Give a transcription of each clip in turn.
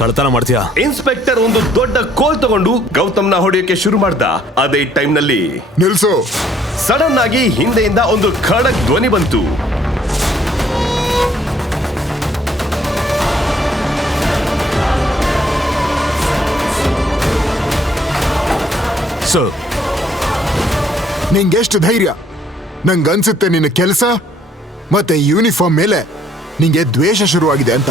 ಕಳ್ತನ ಮಾಡ್ತೀಯಾ? ಇನ್ಸ್ಪೆಕ್ಟರ್ ಒಂದು ದೊಡ್ಡ ಕೋಲ್ ತಗೊಂಡು ಗೌತಮ್ನ ಹೊಡೆಯೋಕೆ ಶುರು ಮಾಡ್ದ. ಅದೇ ಟೈಮ್ ನಲ್ಲಿ ನಿಲ್ಸು. ಸಡನ್ ಆಗಿ ಹಿಂದೆಯಿಂದ ಒಂದು ಖಡಕ್ ಧ್ವನಿ ಬಂತು. ಸರ್, ನಿಂಗೆಷ್ಟು ಧೈರ್ಯ? ನಂಗನ್ಸುತ್ತೆ ನಿನ್ನ ಕೆಲಸ ಮತ್ತೆ ಯೂನಿಫಾರ್ಮ್ ಮೇಲೆ ನಿಂಗೆ ದ್ವೇಷ ಶುರುವಾಗಿದೆ ಅಂತ.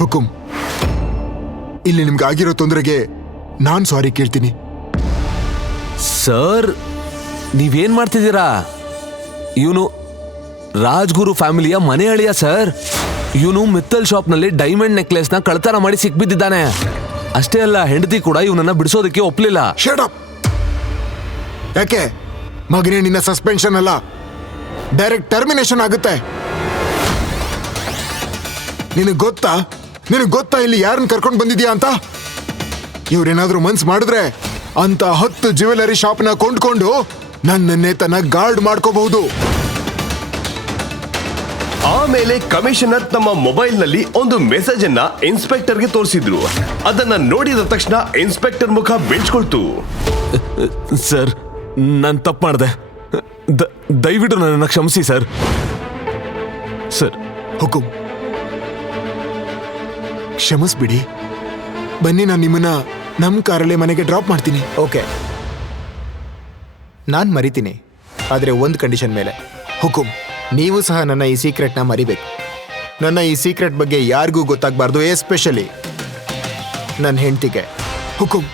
ಹುಕುಂ, ಇಲ್ಲಿ ನಿಮ್ಗೆ ಆಗಿರೋ ತೊಂದರೆಗೆ ನಾನ್ ಸಾರಿ ಕೇಳ್ತೀನಿ. ಸರ್, ನೀವೇನ್ ಮಾಡ್ತಿದ್ದೀರಾ? ಇವನು ರಾಜ್ಗುರು ಫ್ಯಾಮಿಲಿಯ ಮನೆ ಅಳಿಯ ಸರ್. ಇವನು ಮಿತ್ತಲ್ ಶಾಪ್ನಲ್ಲಿ ಡೈಮಂಡ್ ನೆಕ್ಲೆಸ್ ನ ಕಳ್ತನ ಮಾಡಿ ಸಿಕ್ಬಿದ್ದಿದ್ದಾನೆ. ಅಷ್ಟೇ ಅಲ್ಲ, ಹೆಂಡತಿ ಕೂಡ ಇವನನ್ನ ಬಿಡಿಸೋದಕ್ಕೆ ಒಪ್ಲಿಲ್ಲ. Shut up. ಯಾಕೆ ಮಗನೇ, ನಿನ್ನ ಸಸ್ಪೆನ್ಷನ್ ಅಲ್ಲ, ಡೈರೆಕ್ಟ್ ಟರ್ಮಿನೇಷನ್ ಆಗುತ್ತೆ. ನಿನಗೆ ಗೊತ್ತಾ ಇಲ್ಲಿ ಯಾರನ್ನ ಕರ್ಕೊಂಡು ಬಂದಿದ್ಯಾ ಅಂತ? ಇವ್ರೇನಾದ್ರೂ ಮನ್ಸ್ ಮಾಡಿದ್ರೆ ಅಂತ 10 ಜ್ಯುವೆಲರಿ ಶಾಪ್ನ ಕೊಂಡ್ಕೊಂಡು ನನ್ನನ್ನೇ ತನ್ನ ಗಾರ್ಡ್ ಮಾಡ್ಕೋಬಹುದು. ಆಮೇಲೆ ಕಮಿಷನರ್ ತಮ್ಮ ಮೊಬೈಲ್ ನಲ್ಲಿ ಒಂದು ಮೆಸೇಜ್ ಅನ್ನ ಇನ್ಸ್ಪೆಕ್ಟರ್ಗೆ ತೋರಿಸಿದ್ರು. ಅದನ್ನ ನೋಡಿದ ತಕ್ಷಣ ಇನ್ಸ್ಪೆಕ್ಟರ್ ಮುಖ ಬೆಂಚ್ಕೊಳ್ತು. ಸರ್, ನಾನು ತಪ್ಪು ಮಾಡಿದೆ. ದಯವಿಟ್ಟು ನನ್ನನ್ನು ಕ್ಷಮಿಸಿ ಸರ್. ಸರ್, ಹುಕುಂ, ಕ್ಷಮಿಸ್ಬಿಡಿ. ಬನ್ನಿ, ನಾನು ನಿಮ್ಮನ್ನ ನಮ್ಮ ಕಾರಲ್ಲೇ ಮನೆಗೆ ಡ್ರಾಪ್ ಮಾಡ್ತೀನಿ. ಓಕೆ, ನಾನು ಮರಿತೀನಿ, ಆದರೆ ಒಂದು ಕಂಡೀಷನ್ ಮೇಲೆ. ಹುಕುಂ. ನೀವು ಸಹ ನನ್ನ ಈ ಸೀಕ್ರೆಟ್ನ ಮರಿಬೇಕು. ನನ್ನ ಈ ಸೀಕ್ರೆಟ್ ಬಗ್ಗೆ ಯಾರಿಗೂ ಗೊತ್ತಾಗಬಾರ್ದು, ಎಸ್ಪೆಷಲಿ ನನ್ನ ಹೆಂಡತಿಗೆ. ಹುಕುಂ.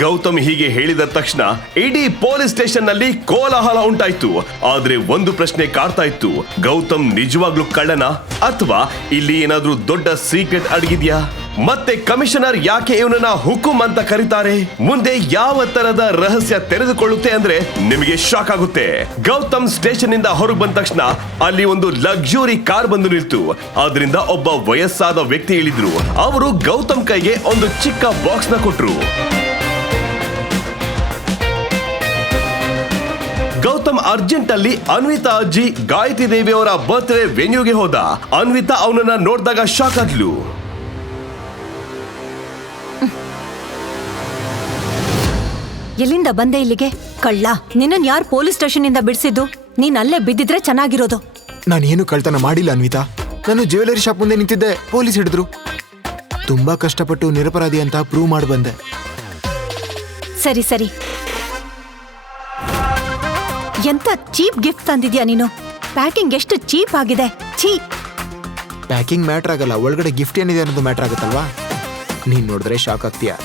ಗೌತಮ್ ಹೀಗೆ ಹೇಳಿದ ತಕ್ಷಣ ಇಡೀ ಪೊಲೀಸ್ ಸ್ಟೇಷನ್ ನಲ್ಲಿ ಕೋಲಾಹಲ ಉಂಟಾಯ್ತು. ಆದ್ರೆ ಒಂದು ಪ್ರಶ್ನೆ ಕಾಡ್ತಾ ಇತ್ತು. ಗೌತಮ್ ನಿಜವಾಗ್ಲೂ ಕಳ್ಳನ ಅಥವಾ ಇಲ್ಲಿ ಏನಾದ್ರೂ ದೊಡ್ಡ ಸೀಕ್ರೆಟ್ ಅಡಗಿದ್ಯಾ? ಮತ್ತೆ ಕಮಿಷನರ್ ಯಾಕೆ ಇವನನ್ನ ಹುಕುಂ ಅಂತ ಕರೀತಾರೆ? ಮುಂದೆ ಯಾವ ತರದ ರಹಸ್ಯ ತೆರೆದುಕೊಳ್ಳುತ್ತೆ ಅಂದ್ರೆ ನಿಮಗೆ ಶಾಕ್ ಆಗುತ್ತೆ. ಗೌತಮ್ ಸ್ಟೇಷನ್ ಇಂದ ಹೊರಗೆ ಬಂದ ತಕ್ಷಣ ಅಲ್ಲಿ ಒಂದು ಲಕ್ಸುರಿ ಕಾರ್ ಬಂದು ನಿಲ್ತು. ಅದರಿಂದ ಒಬ್ಬ ವಯಸ್ಸಾದ ವ್ಯಕ್ತಿ ಇಳಿದ್ರು. ಅವರು ಗೌತಮ್ ಕೈಗೆ ಒಂದು ಚಿಕ್ಕ ಬಾಕ್ಸ್ ನ ಕೊಟ್ರು. ಗೌತಮ್ ಅರ್ಜೆಂಟ್ ಅಲ್ಲಿ ಅನ್ವಿತಾ ಅಜ್ಜಿ ಗಾಯತ್ರಿ ದೇವಿ ಅವರ ಬರ್ತ್ಡೇ ವೆನ್ಯೂಗೆ ಹೋದ. ಅನ್ವಿತಾ ಅವನನ್ನ ನೋಡಿದಾಗ ಶಾಕ್ ಆದ್ಲು. ಎಲ್ಲಿಂದ ಬಂದೆ ಇಲ್ಲಿಗೆ? ಕಳ್ಳ, ನಿನ್ನನ್ ಯಾರು ಪೊಲೀಸ್ ಸ್ಟೇಷನ್ ಇಂದ ಬಿಡಿಸಿದ್ದು? ನೀನ್ ಅಲ್ಲೇ ಬಿದ್ದಿದ್ರೆ ಚೆನ್ನಾಗಿರೋದು. ನಾನೇನು ಕಳ್ತನ ಮಾಡಿಲ್ಲ ಅನ್ವಿತಾ. ನಾನು ಜ್ಯುವೆಲರಿ ಶಾಪ್ ಮುಂದೆ ನಿಂತಿದ್ದೆ, ಪೊಲೀಸ್ ಹಿಡಿದ್ರು. ತುಂಬಾ ಕಷ್ಟಪಟ್ಟು ನಿರಪರಾಧಿ ಅಂತ ಪ್ರೂವ್ ಮಾಡಿ ಬಂದೆ. ಸರಿ ಸರಿ, ಎಂತ ಚೀಪ್ ಗಿಫ್ಟ್ ತಂದಿದ್ಯಾ ನೀನು? ಪ್ಯಾಕಿಂಗ್ ಎಷ್ಟು ಚೀಪ್ ಆಗಿದೆ. ಛೀ. ಪ್ಯಾಕಿಂಗ್ ಮ್ಯಾಟ್ರ್ ಆಗಲ್ಲ, ಒಳಗಡೆ ಗಿಫ್ಟ್ ಏನಿದೆ ಅನ್ನೋದು ಮ್ಯಾಟ್ರ್ ಆಗುತ್ತಲ್ವಾ? ನೀನ್ ನೋಡಿದ್ರೆ ಶಾಕ್ ಆಗ್ತೀಯಾ.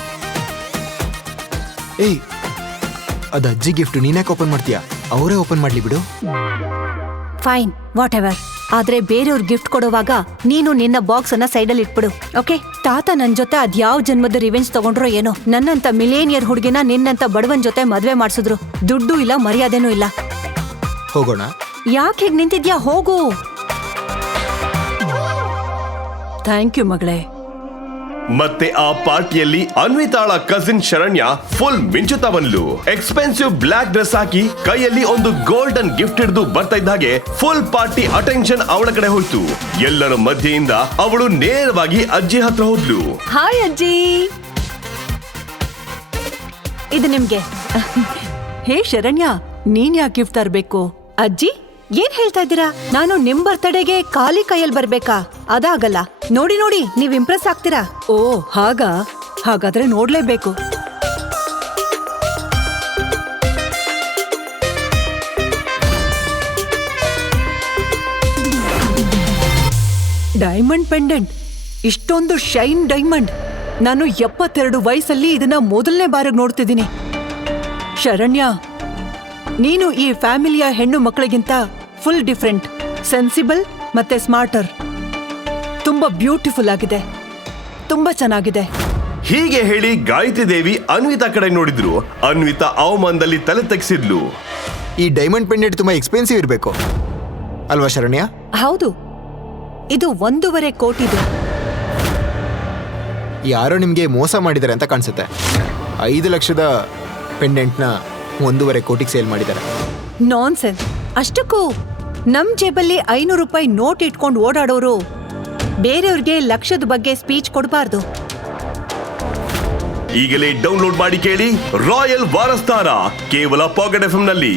ಏಯ್, ಅದು ಅಜ್ಜಿ ಗಿಫ್ಟ್, ನೀನ್ಯಾಕೆ ಓಪನ್ ಮಾಡ್ತೀಯಾ? ಅವರೇ ಓಪನ್ ಮಾಡ್ಲಿ ಬಿಡು. Fine, what ever. ಆದ್ರೆ ಬೇರೆಯವ್ರ ಗಿಫ್ಟ್ ಕೊಡುವಾಗ ನೀನು ನಿನ್ನ ಬಾಕ್ಸ್ ಅನ್ನ ಸೈಡಲ್ಲಿ ಇಟ್ಬಿಡು, ಓಕೆ? ತಾತ ನನ್ ಜೊತೆ ಅದ್ಯಾವ ಜನ್ಮದ ರಿವೆಂಜ್ ತಗೊಂಡ್ರೋ ಏನೋ, ನನ್ನಂತ ಮಿಲೇನಿಯರ್ ಹುಡುಗಿನ ನಿನ್ನಂತ ಬಡವನ್ ಜೊತೆ ಮದ್ವೆ ಮಾಡ್ಸಿದ್ರು. ದುಡ್ಡು ಇಲ್ಲ, ಮರ್ಯಾದೆನೂ ಇಲ್ಲ. ಹೋಗೋಣ. ಯಾಕೆ ಹೀಗ್ ನಿಂತಿದ್ಯಾ? ಹೋಗು. ಥ್ಯಾಂಕ್ ಯು ಮಗಳೇ. ಮತ್ತೆ ಆ ಪಾರ್ಟಿಯಲ್ಲಿ ಅನ್ವಿತಾಳ ಕಸಿನ್ ಶರಣ್ಯ ಫುಲ್ ಮಿಂಚುತ್ತಾ ಬಂದ್ಲು. ಎಕ್ಸ್ಪೆನ್ಸಿವ್ ಬ್ಲಾಕ್ ಡ್ರೆಸ್ ಹಾಕಿ ಕೈಯಲ್ಲಿ ಒಂದು ಗೋಲ್ಡನ್ ಗಿಫ್ಟ್ ಹಿಡಿದು ಬರ್ತಾ ಇದ್ದ ಹಾಗೆ ಫುಲ್ ಪಾರ್ಟಿ ಅಟೆನ್ಷನ್ ಅವಳ ಕಡೆ ಹೋಯ್ತು. ಎಲ್ಲರ ಮಧ್ಯೆಯಿಂದ ಅವಳು ನೇರವಾಗಿ ಅಜ್ಜಿ ಹತ್ರ ಹೋದ್ಲು. ಹಾಯ್ ಅಜ್ಜಿ, ಇದು ನಿಮ್ಗೆ. ಹೇ ಶರಣ್ಯ, ನೀನ್ ಯಾಕೆ ಗಿಫ್ಟ್ ತರ್ಬೇಕು? ಅಜ್ಜಿ ಏನ್ ಹೇಳ್ತಾ ಇದ್ದೀರಾ? ನಾನು ನಿಮ್ ಬರ್ತಡೆಗೆ ಖಾಲಿ ಕೈಯಲ್ಲಿ ಬರ್ಬೇಕಾ? ಅದಾಗಲ್ಲ. ನೋಡಿ ನೋಡಿ, ನೀವ್ ಇಂಪ್ರೆಸ್ ಆಗ್ತೀರಾ. ಓ ಹಾಗಾ? ಹಾಗಾದ್ರೆ ನೋಡ್ಲೇಬೇಕು. ಡೈಮಂಡ್ ಪೆಂಡೆಂಟ್, ಇಷ್ಟೊಂದು ಶೈನ್ ಡೈಮಂಡ್. ನಾನು 72 ವಯಸ್ಸಲ್ಲಿ ಇದನ್ನ ಮೊದಲನೇ ಬಾರಿಗೆ ನೋಡ್ತಿದ್ದೀನಿ. ಶರಣ್ಯ, ನೀನು ಈ ಫ್ಯಾಮಿಲಿಯ ಹೆಣ್ಣು ಮಕ್ಕಳಿಗಿಂತ ಫುಲ್ ಡಿಫ್ರೆಂಟ್, ಸೆನ್ಸಿಬಲ್ ಮತ್ತೆ ಸ್ಮಾರ್ಟರ್. ತುಂಬಾ ಬ್ಯೂಟಿಫುಲ್ ಆಗಿದೆ, ತುಂಬಾ ಚೆನ್ನಾಗಿದೆ. ಹೀಗೆ ಹೇಳಿ ಗಾಯತ್ರಿ ದೇವಿ ಅನ್ವಿತಾ ಕಡೆ ನೋಡಿದ್ರು. ಅನ್ವಿತಾ ಅವಮಾನದಲ್ಲಿ ತಲೆ ತೆಗೆಸಿದ್ಲು. ಈ ಡೈಮಂಡ್ ಪೆಂಡೆಂಟ್ ತುಂಬಾ ಎಕ್ಸ್ಪೆನ್ಸಿವ್ ಇರಬೇಕು ಅಲ್ವಾ ಶರಣ್ಯ? ಹೌದು, ಇದು 1.5 ಕೋಟಿದು. ಯಾರೋ ನಿಮ್ಗೆ ಮೋಸ ಮಾಡಿದ್ದಾರೆ ಅಂತ ಕಾಣಿಸುತ್ತೆ. 5 ಲಕ್ಷದ ಪೆಂಡೆಂಟ್ನ 1.5 ಕೋಟಿಗೆ ಸೇಲ್ ಮಾಡಿದ್ದಾರೆ. ನಾನ್ಸೆನ್ಸ್. ಅಷ್ಟಕ್ಕೂ ನಮ್ ಜೇಬಲ್ಲಿ 500 ರೂಪಾಯಿ ನೋಟ್ ಇಟ್ಕೊಂಡು ಓಡಾಡೋರು ಬೇರೆಯವ್ರಿಗೆ ಲಕ್ಷದ ಬಗ್ಗೆ ಸ್ಪೀಚ್ ಕೊಡಬಾರ್ದು. ಈಗಲೇ ಡೌನ್ಲೋಡ್ ಮಾಡಿ ಕೇಳಿ ರಾಯಲ್ ವಾರಸ್ದಾರ ಕೇವಲ ಪಾಕೆಟ್ ಎಫ್ಎಂ ನಲ್ಲಿ.